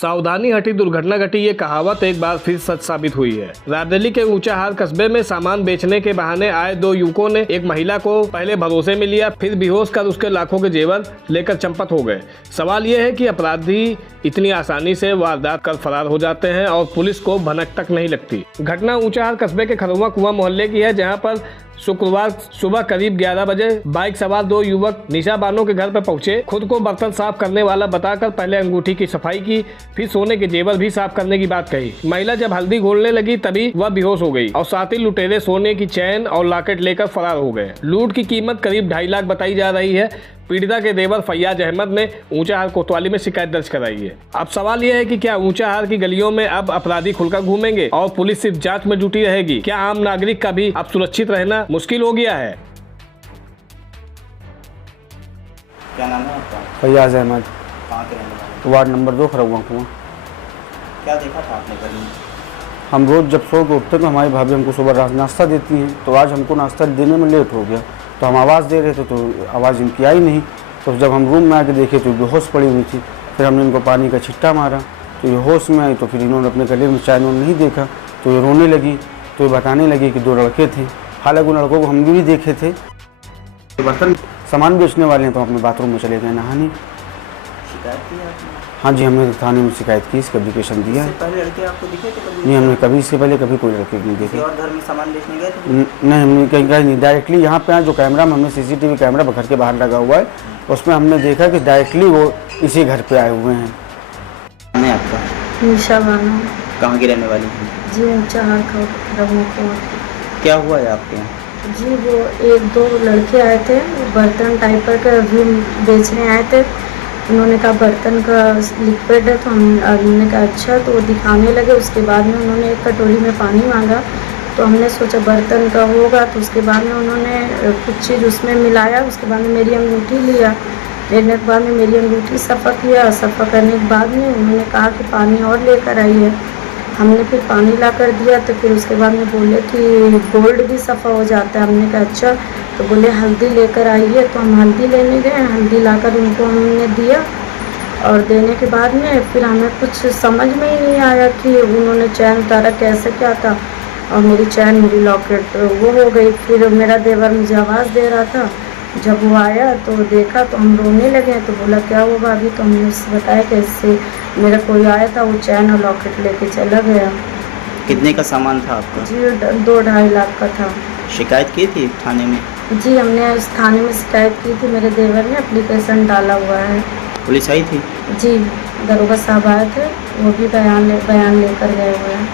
सावधानी हटी दुर्घटना घटी, ये कहावत एक बार फिर सच साबित हुई है। रायबरेली के ऊंचाहार कस्बे में सामान बेचने के बहाने आए दो युवकों ने एक महिला को पहले भरोसे में लिया, फिर बेहोश कर उसके लाखों के जेवर लेकर चंपत हो गए। सवाल ये है कि अपराधी इतनी आसानी से वारदात कर फरार हो जाते हैं और पुलिस को भनक तक नहीं लगती। घटना ऊंचाहार कस्बे के खरुआ कुआं मोहल्ले की है, जहां पर शुक्रवार सुबह करीब 11 बजे बाइक सवार दो युवक निशा बानो के घर पर पहुंचे। खुद को बर्तन साफ करने वाला बताकर पहले अंगूठी की सफाई की, फिर सोने के जेवर भी साफ करने की बात कही। महिला जब हल्दी घोलने लगी तभी वह बेहोश हो गई और साथ ही लुटेरे सोने की चैन और लॉकेट लेकर फरार हो गए। लूट की कीमत करीब 2.5 लाख बताई जा रही है। पीड़िता के देवर फैयाज अहमद ने ऊंचाहार कोतवाली में शिकायत दर्ज कराई है। अब सवाल यह है कि क्या ऊंचाहार की गलियों में अब अपराधी खुलकर घूमेंगे और पुलिस सिर्फ जांच में जुटी रहेगी? क्या आम नागरिक का भी अब सुरक्षित रहना मुश्किल हो गया है? क्या नाम है आपका? फैयाज अहमद। कहाँ के रहने वाले? वार्ड नंबर 2 खरुआ कुआं। क्या देखा था आपने घर में? हम रोज़ जब सो के उठते तो हमारी भाभी हमको सुबह नाश्ता देती हैं, तो आज हमको नाश्ता देने में लेट हो गया, तो हम आवाज़ दे रहे थे तो आवाज़ इनकी आई नहीं। तो जब हम रूम में आके देखे तो बेहोश पड़ी हुई थी। फिर हमने इनको पानी का छिट्टा मारा तो ये होश में आई, तो फिर इन्होंने अपने गले में चैन नहीं देखा तो ये रोने लगी। तो ये बताने लगी कि 2 लड़के थे, हालांकि उन लड़कों को हम भी देखे थे। बर्तन सामान बेचने वाले हैं, तो अपने बाथरूम में चले गए नहाने। शिकायत की आपने? हाँ जी, हमने थाने में शिकायत की, इसका एप्लीकेशन दिया है। इससे पहले लड़के आपको दिखे थे कभी? नहीं, हमने कभी इससे पहले कभी कोई लड़के नहीं देखे। और घर में सामान बेचने गए थे? नहीं, हमने कहीं नहीं, डायरेक्टली यहाँ पे जो कैमरा में हमने सीसीटीवी कैमरा घर के बाहर लगा हुआ है, उसमें हमने देखा कि डायरेक्टली वो इसी घर पे आए हुए हैं। नाम है आपका? निशा बानो। कहाँ की रहने वाली हैं? जी ऊंचाहार खरुआ कुआं। क्या हुआ है आपके यहाँ? जी वो 1-2 लड़के आए थे, बर्तन टाइपर का भी बेचने आए थे। उन्होंने कहा बर्तन का लिक्विड है, तो हमने कहा अच्छा, तो वो दिखाने लगे। उसके बाद में उन्होंने एक कटोरी में पानी मांगा, तो हमने सोचा बर्तन का होगा, तो उसके बाद में उन्होंने कुछ चीज़ उसमें मिलाया। उसके बाद में मेरी अंगूठी लिया, लेने के बाद में मेरी अंगूठी सफ़ा किया। सफ़ा करने के बाद में उन्होंने कहा कि पानी और लेकर आइए। हमने फिर पानी ला कर दिया, तो फिर उसके बाद में बोले कि गोल्ड भी सफ़ा हो जाता है। हमने कहा अच्छा, तो बोले हल्दी लेकर आइए। तो हम हल्दी लेने गए, हल्दी लाकर उनको हमने दिया और देने के बाद में फिर हमें कुछ समझ में ही नहीं आया कि उन्होंने चैन उतारा कैसे क्या था, और मेरी चैन मेरी लॉकेट वो हो गई। फिर मेरा देवर मुझे आवाज़ दे रहा था, जब वो आया तो देखा तो हम रोने लगे। तो बोला क्या हुआ भाभी? तो हमने उससे बताया कि इससे मेरा कोई आया था, वो चैन और लॉकेट लेके चला गया। कितने का सामान था आपका? जी 2-2.5 लाख का था। शिकायत की थी थाने में? जी हमने उस थाने में शिकायत की थी, मेरे देवर ने एप्लीकेशन डाला हुआ है। पुलिस आई थी? जी दरोगा साहब आए थे, वो भी बयान लेकर गए हुए हैं।